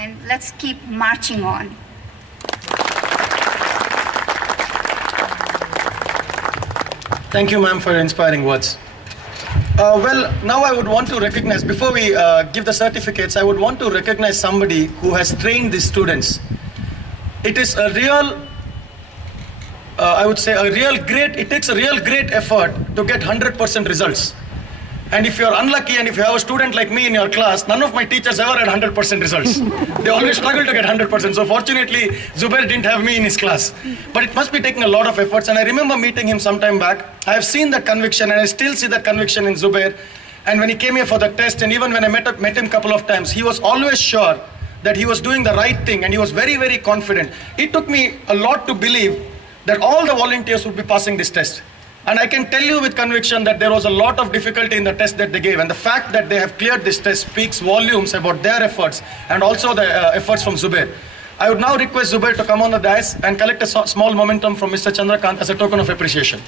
and let's keep marching on. Thank you, ma'am, for your inspiring words. Well, now I would want to recognize, before we give the certificates, I would want to recognize somebody who has trained these students. It is a real, I would say, it takes a real great effort to get 100% results. And if you're unlucky and if you have a student like me in your class, none of my teachers ever had 100% results. They always struggle to get 100%. So fortunately, Zubair didn't have me in his class. But it must be taking a lot of efforts. And I remember meeting him some time back. I have seen that conviction and I still see that conviction in Zubair. And when he came here for the test and even when I met him a couple of times, he was always sure that he was doing the right thing and he was very, very confident. It took me a lot to believe that all the volunteers would be passing this test. And I can tell you with conviction that there was a lot of difficulty in the test that they gave. And the fact that they have cleared this test speaks volumes about their efforts and also the efforts from Zubair. I would now request Zubair to come on the dais and collect a small momentum from Mr. Chandrakant as a token of appreciation.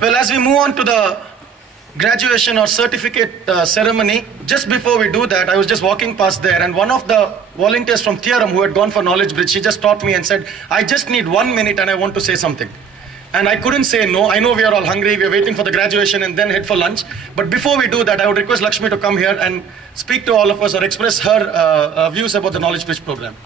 Well, as we move on to the graduation or certificate ceremony, just before we do that, I was just walking past there and one of the volunteers from Theorem who had gone for Knowledge Bridge, she just stopped me and said, I just need 1 minute and I want to say something. And I couldn't say no. I know we are all hungry, we are waiting for the graduation and then head for lunch. But before we do that, I would request Lakshmi to come here and speak to all of us or express her views about the Knowledge Bridge program.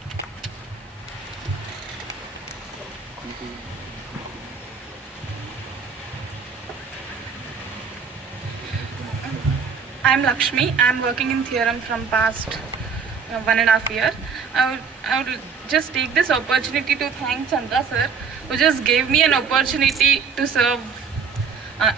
I'm Lakshmi. I'm working in Theorem from past 1.5 years. I would just take this opportunity to thank Chandra sir, who just gave me an opportunity to serve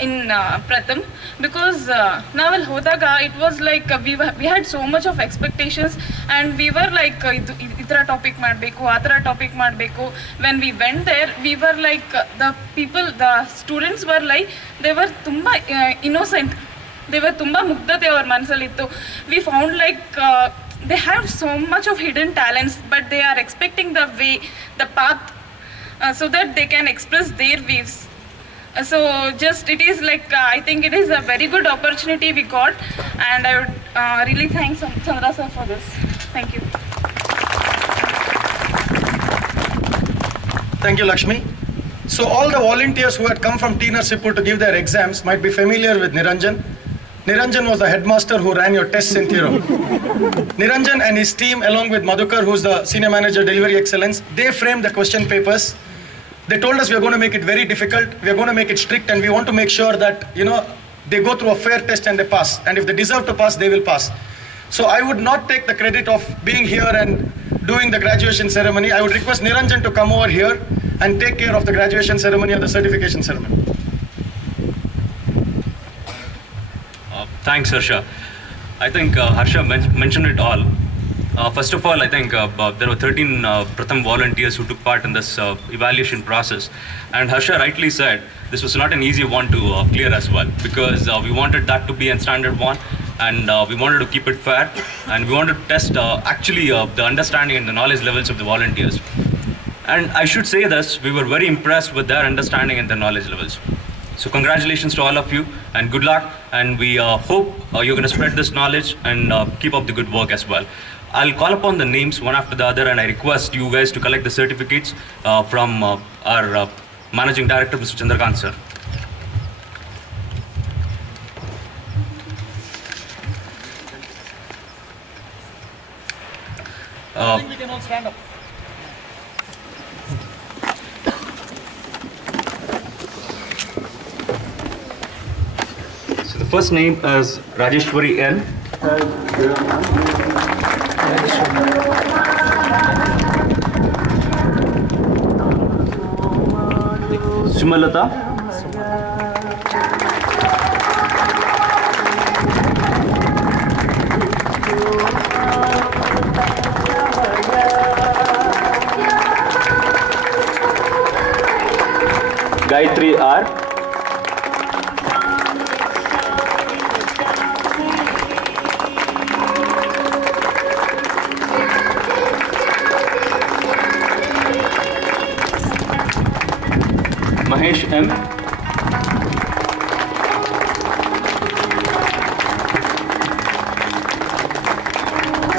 in Pratham, because Naval Hodaga, it was like we had so much of expectations and we were like itara topic madbeku, atara topic madbeku. When we went there, we were like the students were like, they were tumba innocent. They were tumba mugdate avar manasalittu. We found like they have so much of hidden talents, but they are expecting the way, the path, so that they can express their views. So just it is like I think it is a very good opportunity we got, and I would really thank Chandra sir for this. Thank you. Thank you, Lakshmi. So all the volunteers who had come from T. Narsipur to give their exams might be familiar with Niranjan. Niranjan was the headmaster who ran your tests in Theorem. Niranjan and his team, along with Madhukar, who's the senior manager delivery excellence, they framed the question papers. They told us we are going to make it very difficult, we are going to make it strict, and we want to make sure that, you know, they go through a fair test and they pass. And if they deserve to pass, they will pass. So I would not take the credit of being here and doing the graduation ceremony. I would request Niranjan to come over here and take care of the graduation ceremony or the certification ceremony. Thanks, Harsha. I think Harsha mentioned it all. First of all, I think there were 13 Pratham volunteers who took part in this evaluation process. And Harsha rightly said, this was not an easy one to clear as well, because we wanted that to be a standard one, and we wanted to keep it fair, and we wanted to test actually the understanding and the knowledge levels of the volunteers. And I should say this, we were very impressed with their understanding and their knowledge levels. So congratulations to all of you and good luck, and we hope you're going to spread this knowledge and keep up the good work as well. I'll call upon the names one after the other, and I request you guys to collect the certificates from our Managing Director, Mr. Chandrakant sir. I think we can all stand up. So the first name is Rajeshwari N. Sumalata. Gayatri R. Ganesh M.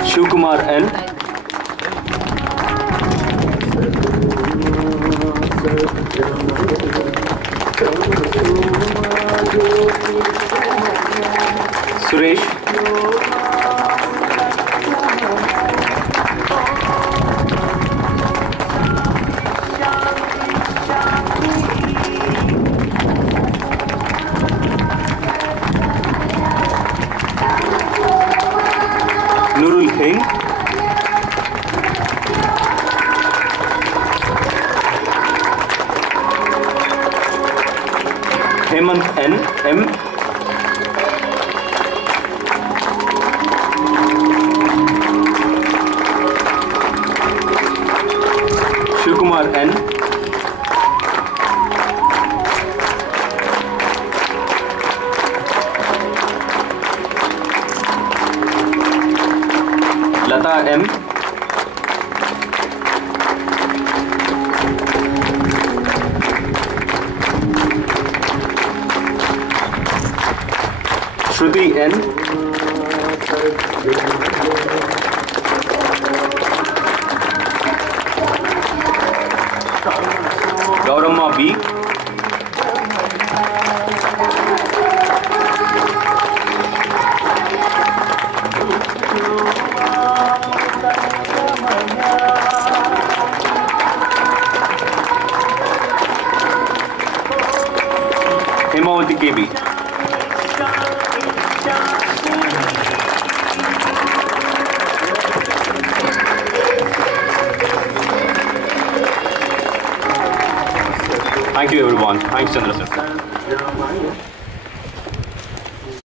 Shivkumar N. Suresh. Nurul Heng. Hemant N. M. Shivkumar N. Lata M. Shruti N. Gauramma B. Hemavati KB. Thank you everyone. Thanks Chandra sir.